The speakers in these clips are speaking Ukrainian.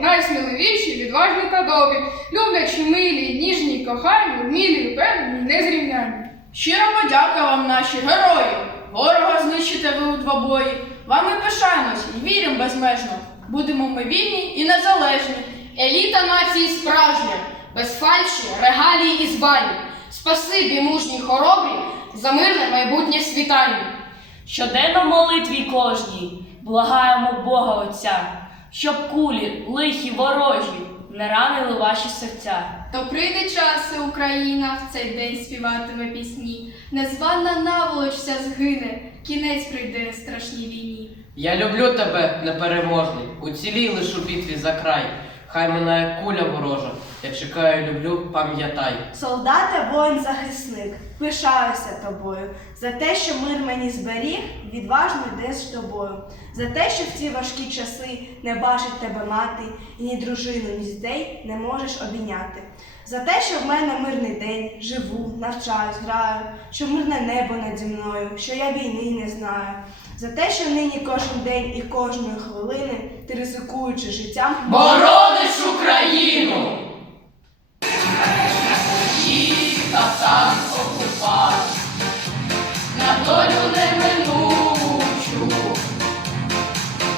найсміливіші, відважні та добрі, люблячі, милі, ніжні, кохані, вмілі, впевнені, незрівняні. Щира подяка вам, наші герої! Ворога знищите ви у двобої. Вами пишаємось і віримо безмежно. Будемо ми вільні і незалежні. Еліта нації справжня, без фальші, регалій і збані. Спасибі мужній хоробрі за мирне майбутнє світання. Щоденно молитві кожній благаємо Бога Отця, щоб кулі, лихі, ворожі не ранили ваші серця. То прийде час, і Україна в цей день співатиме пісні. Незвана наволоч вся згине, кінець прийде страшній війні. Я люблю тебе, непереможний, уцілій лиш у битві за край. Хай минає куля ворожа, я чекаю, люблю, пам'ятай. Солдате, воїн захисник, пишаюся тобою, за те, що мир мені зберіг, відважно йдеш з тобою, за те, що в ці важкі часи не бачить тебе мати, і ні дружину, ні дітей не можеш обійняти. За те, що в мене мирний день, живу, навчаюсь, граю, що мирне небо наді мною, що я війни не знаю. За те, що нині кожен день і кожної хвилини ти ризикуючи життям, Борониш Україну! Їхав там окупант, на долю неминучу,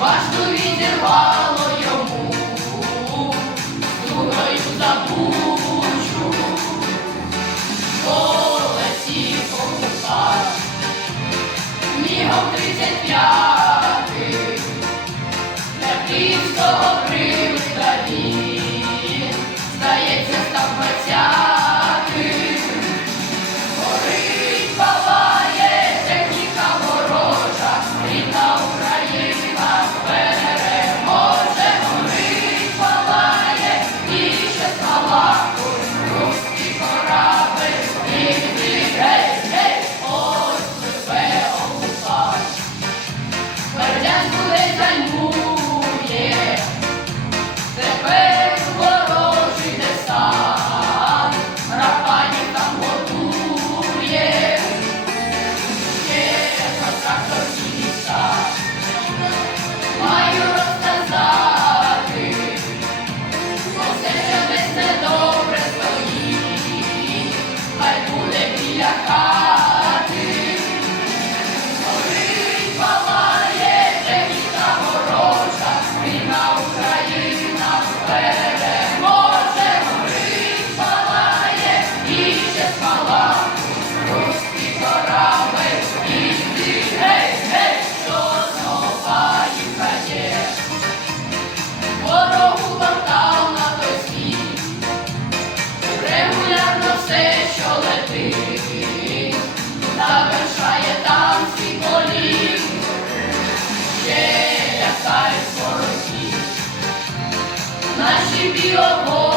важко відірвало йому, дурою забучу, полетів окупант, мігом Christian, y'all. Війна Україна ще лякають ворогів, наші біобої.